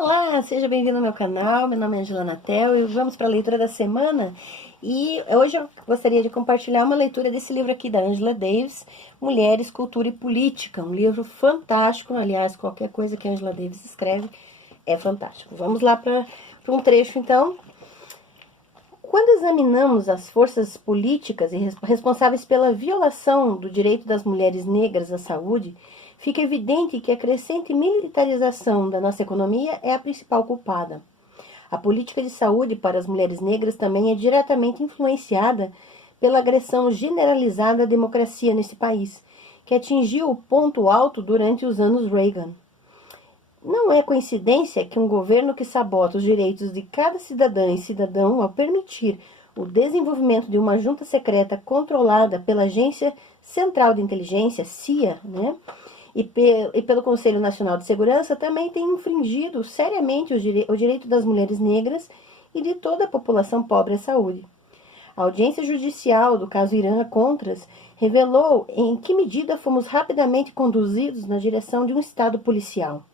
Olá, seja bem-vindo ao meu canal. Meu nome é Angela Natel e vamos para a leitura da semana. E hoje eu gostaria de compartilhar uma leitura desse livro aqui da Angela Davis, Mulheres, Cultura e Política. Um livro fantástico, aliás, qualquer coisa que a Angela Davis escreve é fantástico. Vamos lá para um trecho, então. Quando examinamos as forças políticas responsáveis pela violação do direito das mulheres negras à saúde, fica evidente que a crescente militarização da nossa economia é a principal culpada. A política de saúde para as mulheres negras também é diretamente influenciada pela agressão generalizada à democracia nesse país, que atingiu o ponto alto durante os anos Reagan. Não é coincidência que um governo que sabota os direitos de cada cidadã e cidadão ao permitir o desenvolvimento de uma junta secreta controlada pela Agência Central de Inteligência, CIA, e pelo Conselho Nacional de Segurança, também tem infringido seriamente o direito das mulheres negras e de toda a população pobre à saúde. A audiência judicial do caso Irã-Contras revelou em que medida fomos rapidamente conduzidos na direção de um Estado policial.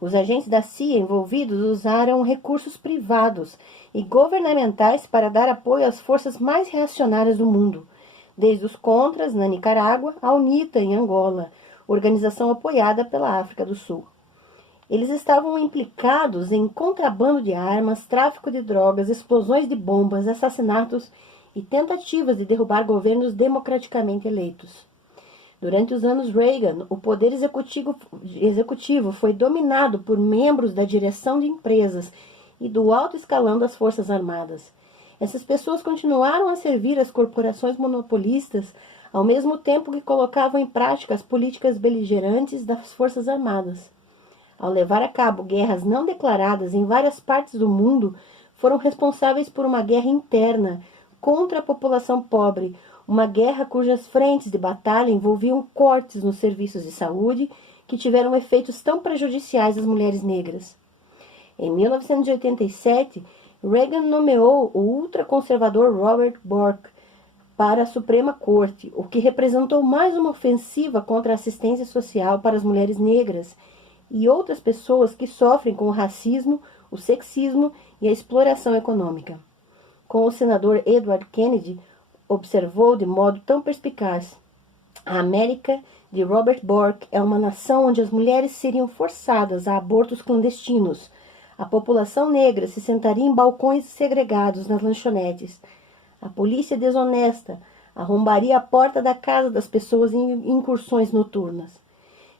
Os agentes da CIA envolvidos usaram recursos privados e governamentais para dar apoio às forças mais reacionárias do mundo, desde os Contras na Nicarágua à UNITA em Angola, organização apoiada pela África do Sul. Eles estavam implicados em contrabando de armas, tráfico de drogas, explosões de bombas, assassinatos e tentativas de derrubar governos democraticamente eleitos. Durante os anos Reagan, o poder executivo foi dominado por membros da direção de empresas e do alto escalão das Forças Armadas. Essas pessoas continuaram a servir as corporações monopolistas ao mesmo tempo que colocavam em prática as políticas beligerantes das Forças Armadas. Ao levar a cabo guerras não declaradas em várias partes do mundo, foram responsáveis por uma guerra interna contra a população pobre, uma guerra cujas frentes de batalha envolviam cortes nos serviços de saúde que tiveram efeitos tão prejudiciais às mulheres negras. Em 1987, Reagan nomeou o ultraconservador Robert Bork para a Suprema Corte, o que representou mais uma ofensiva contra a assistência social para as mulheres negras e outras pessoas que sofrem com o racismo, o sexismo e a exploração econômica. Com o senador Edward Kennedy, observou de modo tão perspicaz: a América de Robert Bork é uma nação onde as mulheres seriam forçadas a abortos clandestinos. A população negra se sentaria em balcões segregados nas lanchonetes. A polícia desonesta arrombaria a porta da casa das pessoas em incursões noturnas.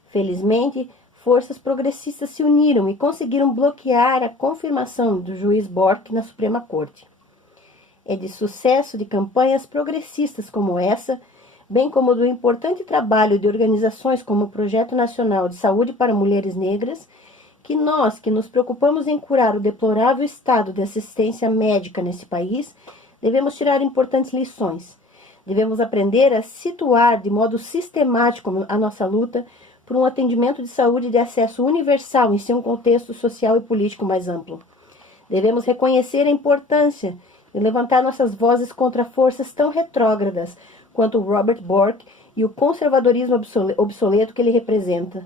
Felizmente, forças progressistas se uniram e conseguiram bloquear a confirmação do juiz Bork na Suprema Corte. É de sucesso de campanhas progressistas como essa, bem como do importante trabalho de organizações como o Projeto Nacional de Saúde para Mulheres Negras, que nós, que nos preocupamos em curar o deplorável estado de assistência médica nesse país, devemos tirar importantes lições. Devemos aprender a situar de modo sistemático a nossa luta por um atendimento de saúde de acesso universal em seu contexto social e político mais amplo. Devemos reconhecer a importância de levantar nossas vozes contra forças tão retrógradas quanto o Robert Bork e o conservadorismo obsoleto que ele representa.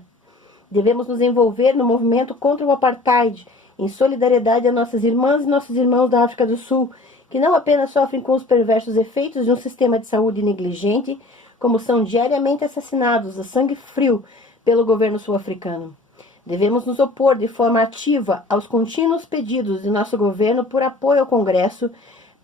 Devemos nos envolver no movimento contra o apartheid, em solidariedade a nossas irmãs e nossos irmãos da África do Sul, que não apenas sofrem com os perversos efeitos de um sistema de saúde negligente, como são diariamente assassinados a sangue frio pelo governo sul-africano. Devemos nos opor de forma ativa aos contínuos pedidos de nosso governo por apoio ao Congresso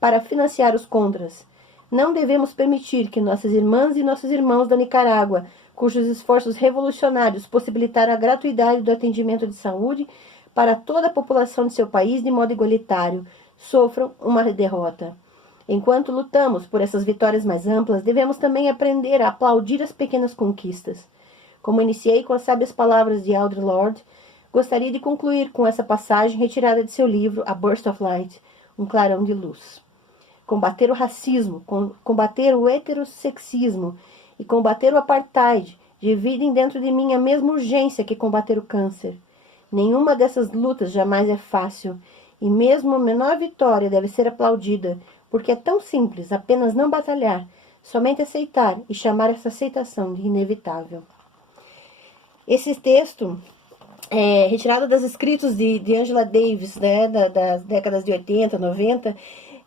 para financiar os contras. Não devemos permitir que nossas irmãs e nossos irmãos da Nicarágua, cujos esforços revolucionários possibilitaram a gratuidade do atendimento de saúde para toda a população de seu país de modo igualitário, sofram uma derrota. Enquanto lutamos por essas vitórias mais amplas, devemos também aprender a aplaudir as pequenas conquistas. Como iniciei com as sábias palavras de Audre Lorde, gostaria de concluir com essa passagem retirada de seu livro A Burst of Light, Um Clarão de Luz. Combater o racismo, combater o heterossexismo e combater o apartheid dividem dentro de mim a mesma urgência que combater o câncer. Nenhuma dessas lutas jamais é fácil, e mesmo a menor vitória deve ser aplaudida, porque é tão simples apenas não batalhar, somente aceitar e chamar essa aceitação de inevitável. Esse texto retirada dos escritos de Angela Davis, né, das décadas de 80, 90,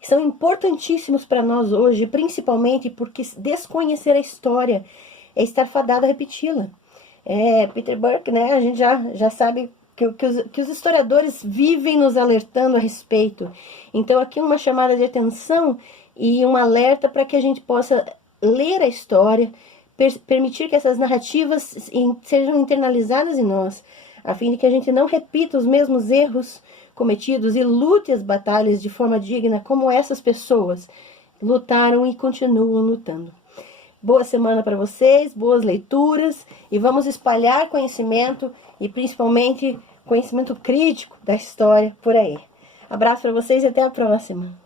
são importantíssimos para nós hoje, principalmente porque desconhecer a história é estar fadado a repeti-la. Peter Burke, né, a gente já sabe que os historiadores vivem nos alertando a respeito. Então aqui uma chamada de atenção e um alerta para que a gente possa ler a história, permitir que essas narrativas sejam internalizadas em nós, a fim de que a gente não repita os mesmos erros cometidos e lute as batalhas de forma digna, como essas pessoas lutaram e continuam lutando. Boa semana para vocês, boas leituras, e vamos espalhar conhecimento e principalmente conhecimento crítico da história por aí. Abraço para vocês e até a próxima.